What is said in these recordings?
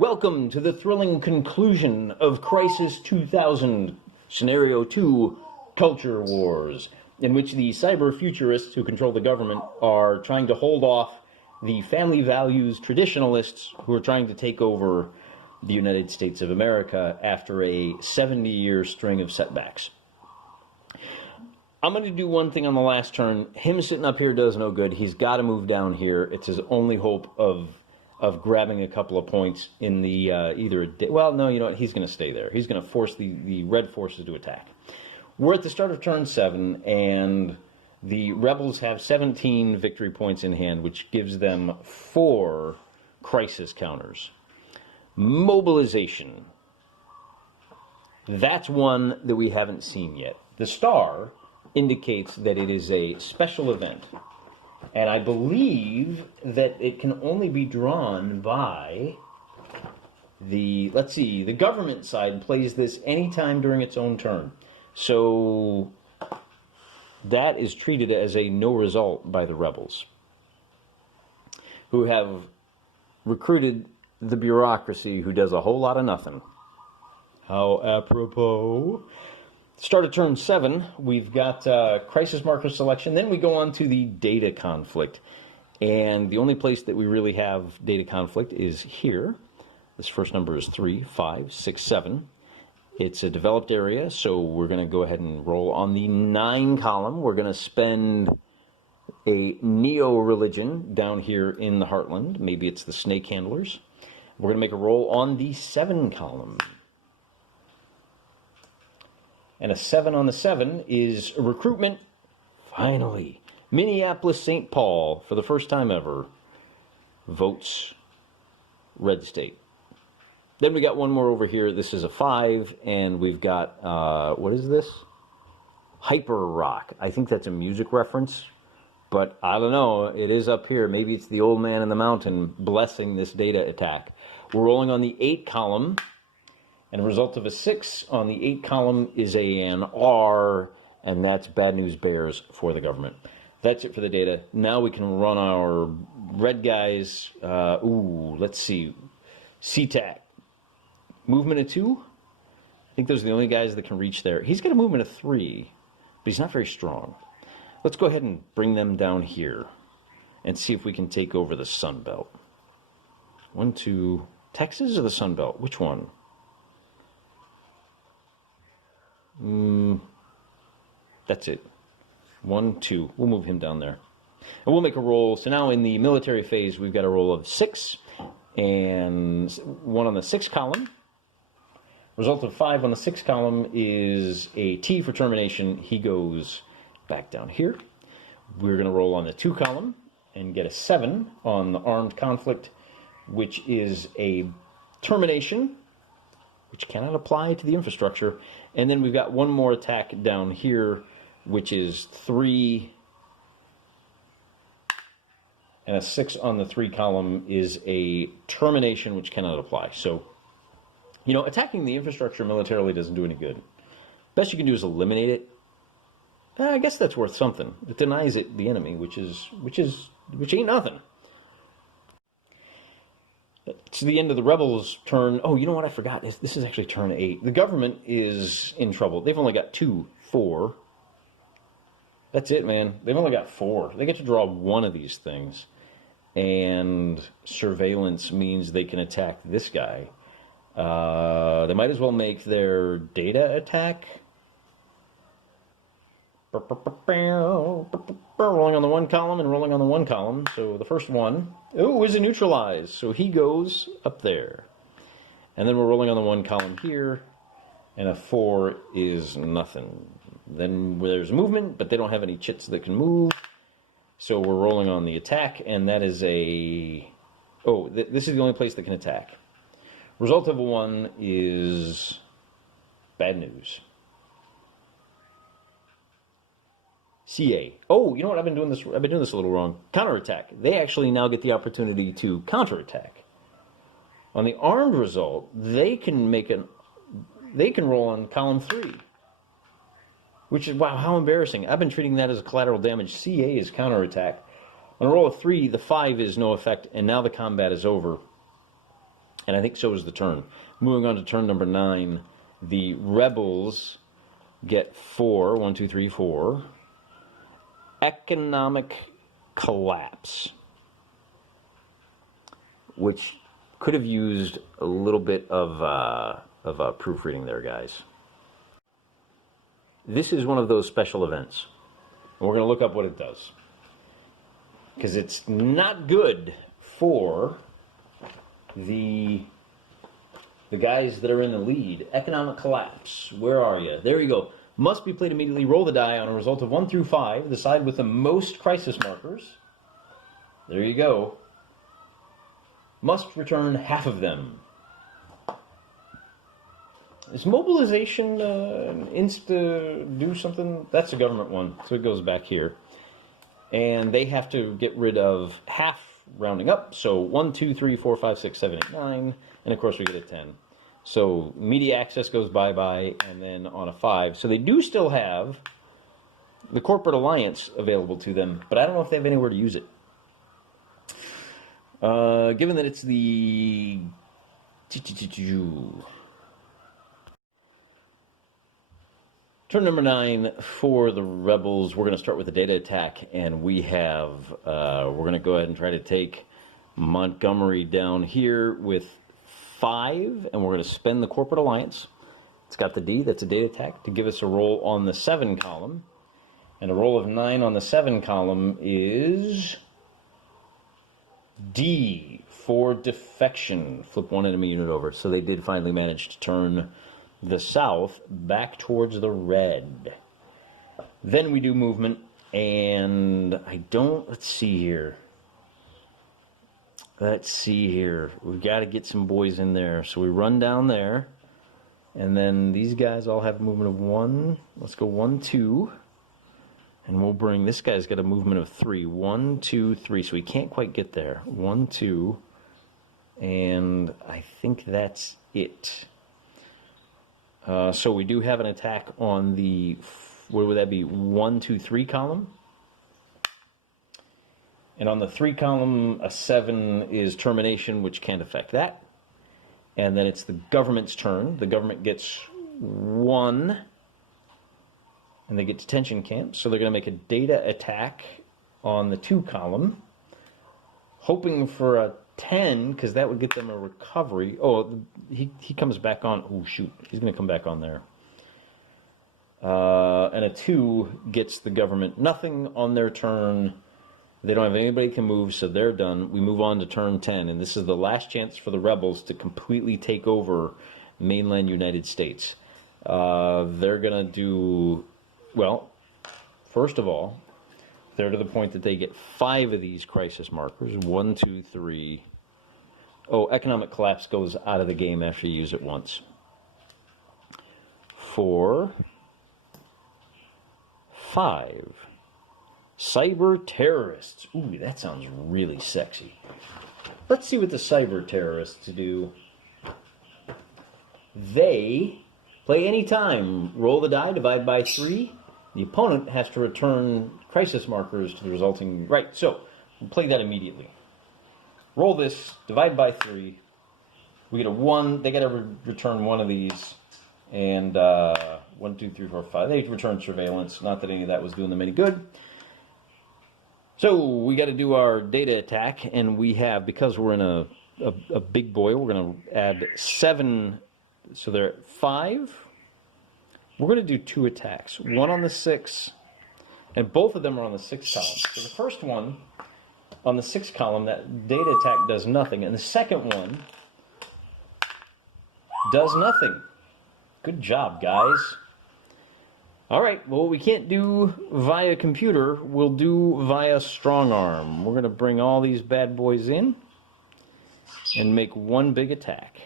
Welcome to the thrilling conclusion of Crisis 2000, Scenario 2, Culture Wars, in which the cyber futurists who control the government are trying to hold off the family values traditionalists who are trying to take over the United States of America after a 70-year string of setbacks. I'm going to do one thing on the last turn. Him sitting up here does no good. He's got to move down here. It's his only hope of grabbing a couple of points in the well, no, you know what? He's going to stay there. He's going to force the red forces to attack. We're at the start of turn 7, and the rebels have 17 victory points in hand, which gives them 4 crisis counters. Mobilization. That's one that we haven't seen yet. The star indicates that it is a special event. And I believe that it can only be drawn by the, let's see, the government side plays this anytime during its own turn. So that is treated as a no result by the rebels, who have recruited the bureaucracy who does a whole lot of nothing. How apropos. Start of turn 7, we've got crisis marker selection. Then we go on to the data conflict. And the only place that we really have data conflict is here. This first number is 3, 5, 6, 7. It's a developed area, so we're going to go ahead and roll on the 9 column. We're going to spend a neo-religion down here in the heartland. Maybe it's the snake handlers. We're going to make a roll on the 7 column. And a 7 on the 7 is recruitment. Finally, Minneapolis, St. Paul, for the first time ever, votes red state. Then we got one more over here. This is a 5, and we've got, what is this? Hyper Rock. I think that's a music reference, but I don't know. It is up here. Maybe it's the old man in the mountain blessing this data attack. We're rolling on the 8 column. And a result of a 6 on the 8 column is an R, and that's bad news bears for the government. That's it for the data. Now we can run our red guys. Let's see. CTAC. Movement of 2? I think those are the only guys that can reach there. He's got a movement of 3, but he's not very strong. Let's go ahead and bring them down here and see if we can take over the Sun Belt. 1, 2. Texas or the Sun Belt? Which one? That's it. 1, 2. We'll move him down there. And we'll make a roll. So now in the military phase, we've got a roll of 6 and 1 on the 6 column. Result of 5 on the 6 column is a T for termination. He goes back down here. We're going to roll on the 2 column and get a 7 on the armed conflict, which is a termination, which cannot apply to the infrastructure. And then we've got one more attack down here, which is 3, and a 6 on the 3 column is a termination, which cannot apply. So, you know, attacking the infrastructure militarily doesn't do any good. Best you can do is eliminate it. I guess that's worth something. It denies it the enemy, which ain't nothing. It's the end of the rebels' turn. Oh, you know what I forgot? This is actually turn 8. The government is in trouble. They've only got 2, 4. That's it, man. They've only got 4. They get to draw one of these things. And surveillance means they can attack this guy. They might as well make their data attack. Rolling on the 1 column and rolling on the 1 column. So the first one, is a neutralize. So he goes up there. And then we're rolling on the 1 column here. And a 4 is nothing. Then there's movement, but they don't have any chits that can move. So we're rolling on the attack, and that is a... this is the only place that can attack. Result of a 1 is bad news. CA. Oh, you know what? I've been doing this a little wrong. Counterattack. They actually now get the opportunity to counterattack. On the armed result, they can roll on column 3. Which is, wow, how embarrassing. I've been treating that as a collateral damage. CA is counterattack. On a roll of 3, the 5 is no effect, and now the combat is over. And I think so is the turn. Moving on to turn number 9, the rebels get 4, 1, 2, 3, 4. Economic collapse, which could have used a little bit of proofreading there, guys. This is one of those special events. And we're going to look up what it does, because it's not good for the guys that are in the lead. Economic collapse. Where are you? There you go. Must be played immediately. Roll the die on a result of 1 through 5. The side with the most crisis markers. There you go. Must return half of them. Is mobilization insta do something? That's a government one, so it goes back here. And they have to get rid of half, rounding up. So 1, 2, 3, 4, 5, 6, 7, 8, 9. And of course we get a 10. So media access goes bye-bye, and then on a 5. So they do still have the corporate alliance available to them, but I don't know if they have anywhere to use it. Given that it's the... Turn number 9 for the rebels. We're going to start with the data attack, and we have... we're going to go ahead and try to take Montgomery down here with 5, and we're going to spend the corporate alliance. It's got the D, that's a data attack, to give us a roll on the 7 column. And a roll of 9 on the 7 column is D for defection. Flip 1 enemy unit over. So they did finally manage to turn the south back towards the red. Then we do movement, and let's see here. Let's see here. We've got to get some boys in there. So we run down there. And then these guys all have a movement of 1. Let's go 1, 2. And we'll bring, this guy's got a movement of 3. 1, 2, 3. So we can't quite get there. 1, 2. And I think that's it. So we do have an attack on the, where would that be? 1, 2, 3 column. And on the 3 column, a 7 is termination, which can't affect that. And then it's the government's turn. The government gets 1, and they get detention camps. So they're going to make a data attack on the 2 column, hoping for a 10, because that would get them a recovery. Oh, he comes back on. Oh, shoot. He's going to come back on there. And a 2 gets the government nothing on their turn. They don't have anybody who can move, so they're done. We move on to turn 10, and this is the last chance for the rebels to completely take over mainland United States. They're going to do, well, first of all, they're to the point that they get 5 of these crisis markers. 1, 2, 3. Oh, economic collapse goes out of the game after you use it once. 4, 5. Cyber terrorists. Ooh, that sounds really sexy. Let's see what the cyber terrorists do. They play any time. Roll the die, divide by 3. The opponent has to return crisis markers to the resulting... Right, so we'll play that immediately. Roll this, divide by 3. We get a 1. They got to return 1 of these. And 1, 2, 3, 4, 5. They return surveillance. Not that any of that was doing them any good. So we got to do our data attack, and we have, because we're in a big boy, we're going to add 7, so they're at 5. We're going to do 2 attacks, 1 on the 6, and both of them are on the 6 column. So the first one, on the 6 column, that data attack does nothing, and the second one does nothing. Good job, guys. All right, well, what we can't do via computer, we'll do via strong arm. We're going to bring all these bad boys in and make 1 big attack.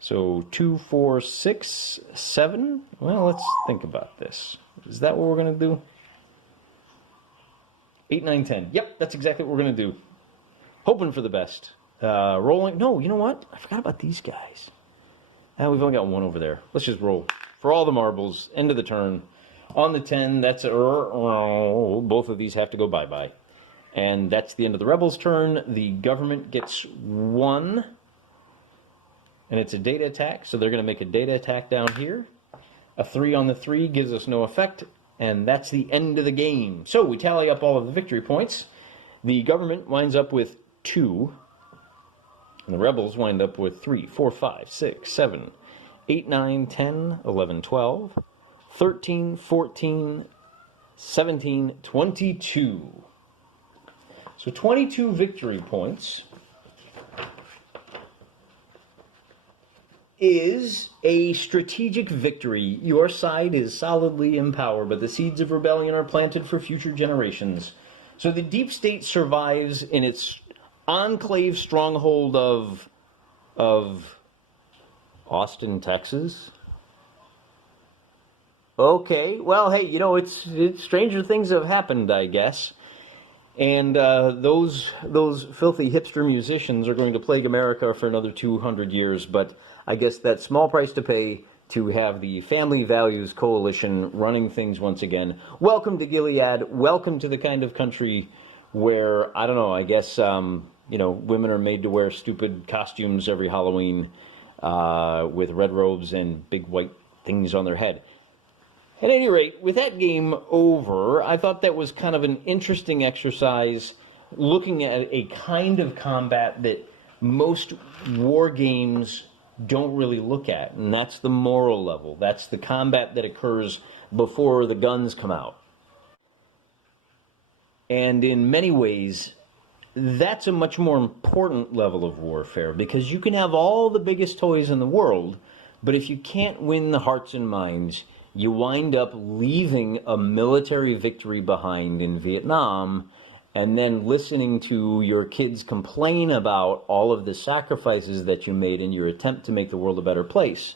So 2, 4, 6, 7. Well, let's think about this. Is that what we're going to do? 8, 9, 10. Yep, that's exactly what we're going to do. Hoping for the best. Rolling. No, you know what? I forgot about these guys. We've only got 1 over there. Let's just roll. For all the marbles, end of the turn. On the 10, that's both of these have to go bye-bye. And that's the end of the rebels' turn. The government gets 1 and it's a data attack, so they're going to make a data attack down here. A 3 on the 3 gives us no effect, and that's the end of the game. So we tally up all of the victory points. The government winds up with 2, and the rebels wind up with 3, 4, 5, 6, 7, 8, 9, 10, 11, 12, 13, 14, 17, 22. So 22 victory points is a strategic victory. Your side is solidly in power, but the seeds of rebellion are planted for future generations. So the deep state survives in its enclave stronghold of Austin, Texas. Okay, well, hey, you know, it's stranger things have happened, I guess. And those filthy hipster musicians are going to plague America for another 200 years, but I guess that's small price to pay to have the Family Values Coalition running things once again. Welcome to Gilead. Welcome to the kind of country where, I don't know, I guess, you know, women are made to wear stupid costumes every Halloween with red robes and big white things on their head. At any rate, with that game over, I thought that was kind of an interesting exercise looking at a kind of combat that most war games don't really look at, and that's the moral level. That's the combat that occurs before the guns come out. And in many ways, that's a much more important level of warfare, because you can have all the biggest toys in the world, but if you can't win the hearts and minds, you wind up leaving a military victory behind in Vietnam and then listening to your kids complain about all of the sacrifices that you made in your attempt to make the world a better place.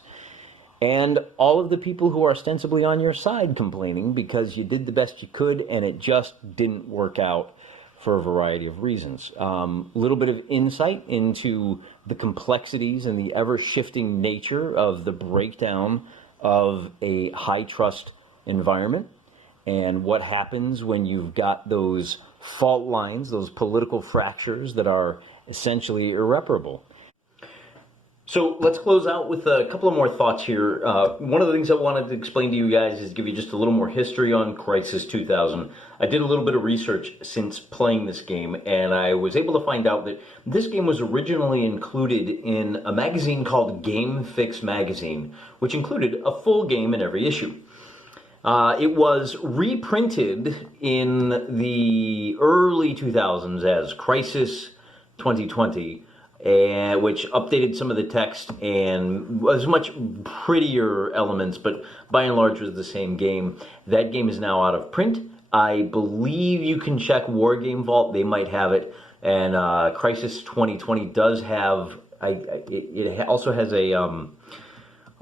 And all of the people who are ostensibly on your side complaining because you did the best you could and it just didn't work out for a variety of reasons. A little bit of insight into the complexities and the ever-shifting nature of the breakdown of a high-trust environment and what happens when you've got those fault lines, those political fractures that are essentially irreparable. So let's close out with a couple of more thoughts here. One of the things I wanted to explain to you guys is give you just a little more history on Crisis 2000. I did a little bit of research since playing this game, and I was able to find out that this game was originally included in a magazine called Game Fix Magazine, which included a full game in every issue. It was reprinted in the early 2000s as Crisis 2020, which updated some of the text and was much prettier elements, but by and large was the same game. That game is now out of print. I believe you can check Wargame Vault. They might have it. And Crisis 2020 does have, it also has a, oh,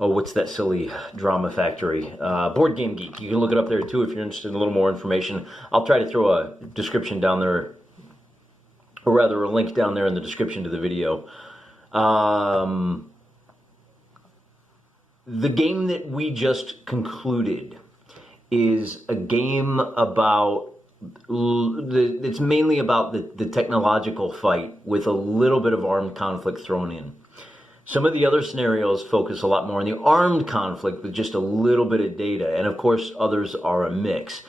what's that silly drama factory? Board Game Geek. You can look it up there too if you're interested in a little more information. I'll try to throw a description down there, or rather a link down there in the description to the video. The game that we just concluded is a game about, it's mainly about the technological fight with a little bit of armed conflict thrown in. Some of the other scenarios focus a lot more on the armed conflict with just a little bit of data, and of course others are a mix.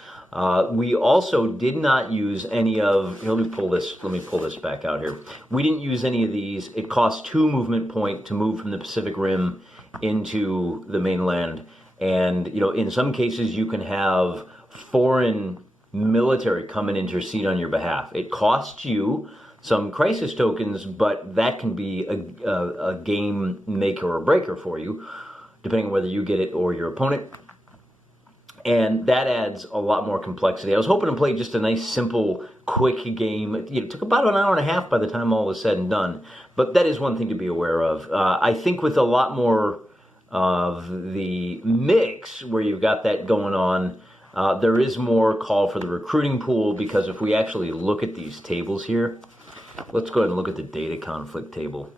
We also did not use any of, let me pull this back out here. We didn't use any of these. It costs 2 movement point to move from the Pacific Rim into the mainland. And, you know, in some cases you can have foreign military come and intercede on your behalf. It costs you some crisis tokens, but that can be a game maker or breaker for you, depending on whether you get it or your opponent. And that adds a lot more complexity. I was hoping to play just a nice, simple, quick game. It took about an hour and a half by the time all was said and done. But that is one thing to be aware of. I think with a lot more of the mix, where you've got that going on, there is more call for the recruiting pool, because if we actually look at these tables here, let's go ahead and look at the data conflict table.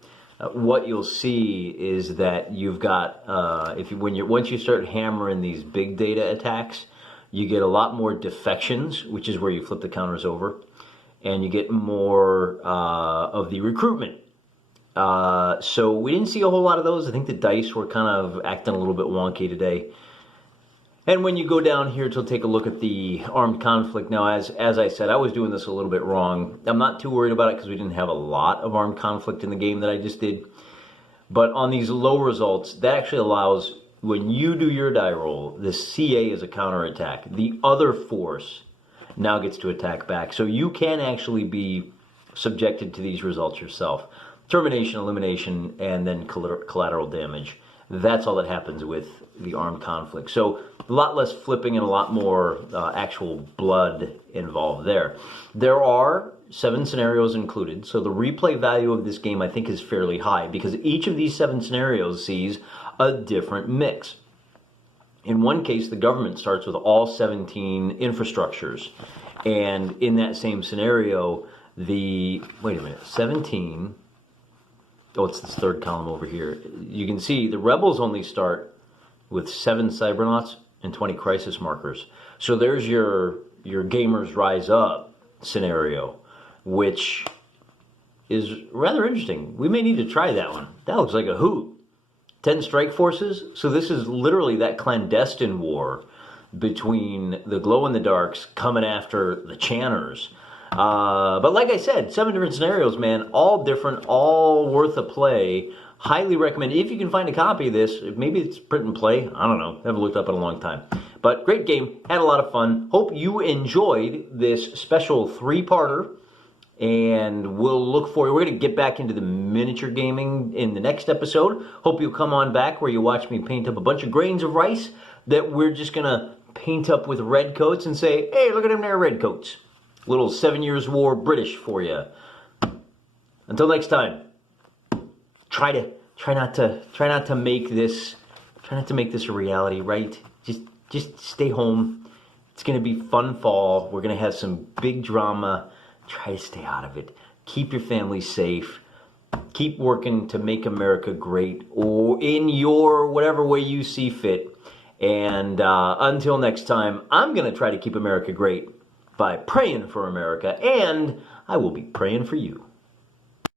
What you'll see is that you've got, once you start hammering these big data attacks, you get a lot more defections, which is where you flip the counters over, and you get more of the recruitment So we didn't see a whole lot of those. I think the dice were kind of acting a little bit wonky today. And when you go down here to take a look at the armed conflict, now as I said, I was doing this a little bit wrong. I'm not too worried about it because we didn't have a lot of armed conflict in the game that I just did. But on these low results, that actually allows, when you do your die roll, the CA is a counterattack. The other force now gets to attack back. So you can actually be subjected to these results yourself. Termination, elimination, and then collateral damage. That's all that happens with the armed conflict. So a lot less flipping and a lot more actual blood involved there. There are 7 scenarios included, so the replay value of this game I think is fairly high because each of these 7 scenarios sees a different mix. In one case, the government starts with all 17 infrastructures, and in that same scenario, wait a minute, 17... Oh, it's this third column over here. You can see the rebels only start with 7 cybernauts and 20 crisis markers. So there's your gamers rise up scenario, which is rather interesting. We may need to try that one. That looks like a hoot. 10 strike forces. So this is literally that clandestine war between the glow-in-the-darks coming after the Channers. But like I said, 7 different scenarios, man, all different, all worth a play. Highly recommend, if you can find a copy of this, maybe it's print and play, I don't know, haven't looked up in a long time. But great game, had a lot of fun. Hope you enjoyed this special 3-parter, and we'll look forward, we're going to get back into the miniature gaming in the next episode. Hope you'll come on back where you watch me paint up a bunch of grains of rice that we're just going to paint up with red coats and say, hey, look at them there, red coats. Little 7 Years' War British for you. Until next time, try not to make this a reality, right? Just stay home. It's gonna be fun fall. We're gonna have some big drama. Try to stay out of it. Keep your family safe. Keep working to make America great, or in your whatever way you see fit. And until next time, I'm gonna try to keep America great by praying for America, and I will be praying for you.